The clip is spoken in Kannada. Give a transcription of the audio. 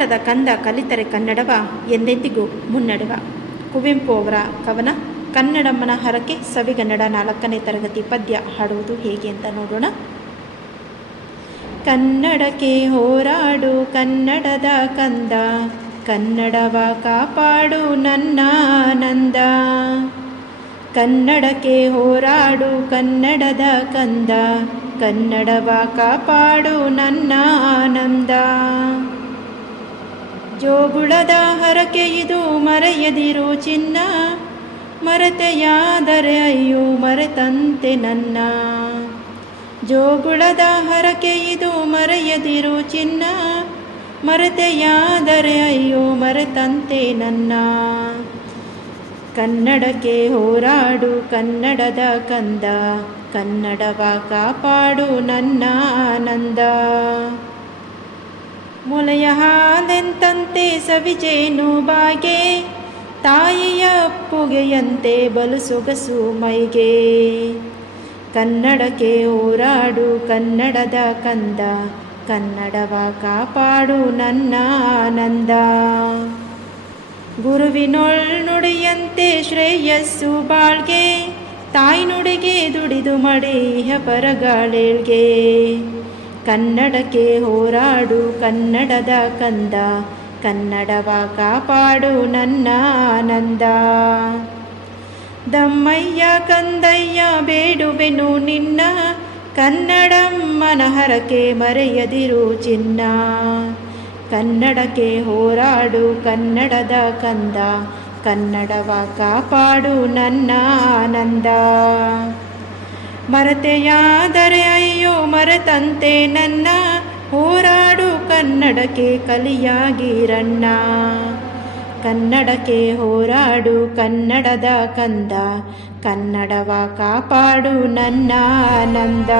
ಕನ್ನಡದ ಕಂದ ಕಲಿತರೆ ಕನ್ನಡವ, ಎಂದೆಂದಿಗೂ ಮುನ್ನಡೆವ. ಕುವೆಂಪು ಅವರ ಕವನ ಕನ್ನಡಮ್ಮನ ಹರಕೆ ಸವಿಗನ್ನಡ ನಾಲ್ಕನೇ ತರಗತಿ ಪದ್ಯ ಹಾಡುವುದು ಹೇಗೆ ಅಂತ ನೋಡೋಣ. ಕನ್ನಡಕ್ಕೆ ಹೋರಾಡು, ಕನ್ನಡದ ಕಂದ, ಕನ್ನಡವ ಕಾಪಾಡು ನನ್ನ ಆನಂದ. ಕನ್ನಡಕ್ಕೆ ಹೋರಾಡು, ಕನ್ನಡದ ಕಂದ, ಕನ್ನಡವ ಕಾಪಾಡು ನನ್ನ ಆನಂದ. ಜೋಗುಳದ ಹರಕೆ ಇದು ಮರೆಯದಿರು ಚಿನ್ನ. ಮರೆತೆಯಾದರೆ ಅಯ್ಯೋ ಮರೆತಂತೆ ನನ್ನ. ಜೋಗುಳದ ಹರಕೆ ಇದು ಮರೆಯದಿರು ಚಿನ್ನ. ಮರೆತೆಯಾದರೆ ಅಯ್ಯೋ ಮರೆತಂತೆ ನನ್ನ. ಕನ್ನಡಕ್ಕೆ ಹೋರಾಡು, ಕನ್ನಡದ ಕಂದ. ಕನ್ನಡವ ಕಾಪಾಡು ನನ್ನ ಆನಂದ. ಮೊಲೆಯ ಹಾಲೆಂತಂತೆ ಸವಿಜೇನು ಬಾಗೆ, ತಾಯಿಯ ಅಪ್ಪುಗೆಯಂತೆ ಬಲು ಸೊಗಸು ಮೈಗೆ. ಕನ್ನಡಕ್ಕೆ ಓರಾಡು ಕನ್ನಡದ ಕಂದ, ಕನ್ನಡವ ಕಾಪಾಡು ನನ್ನ ಆನಂದ. ಗುರುವಿನೊಳ್ ನುಡಿಯಂತೆ ಶ್ರೇಯಸ್ಸು ಬಾಳ್ಗೆ ತಾಯಿ ನುಡಿಗೆ ದುಡಿದು ಮಡಿಯ ಪರಗಾಳೇಳ್ಗೆ. ಕನ್ನಡಕ್ಕೆ ಹೋರಾಡು, ಕನ್ನಡದ ಕಂದ. ಕನ್ನಡವ ಕಾಪಾಡು ನನ್ನ ಆನಂದ. ದಮ್ಮಯ್ಯ, ಕಂದಯ್ಯ, ಬೇಡುವೆನು ನಿನ್ನ. ಕನ್ನಡಮ್ಮನ ಹರಕೆ ಮರೆಯದಿರು ಚಿನ್ನ. ಕನ್ನಡಕ್ಕೆ ಹೋರಾಡು, ಕನ್ನಡದ ಕಂದ. ಕನ್ನಡವ ಕಾಪಾಡು ನನ್ನ ಆನಂದ. ಮರತೆಯಾದರೆ ಅಯ್ಯೋ ಮರತಂತೆ ನನ್ನ ಹೋರಾಡು ಕನ್ನಡಕ್ಕೆ ಕಲಿಯಾಗಿರಣ್ಣ. ಕನ್ನಡಕ್ಕೆ ಹೋರಾಡು ಕನ್ನಡದ ಕಂದ, ಕನ್ನಡವ ಕಾಪಾಡು ನನ್ನ ಆನಂದ.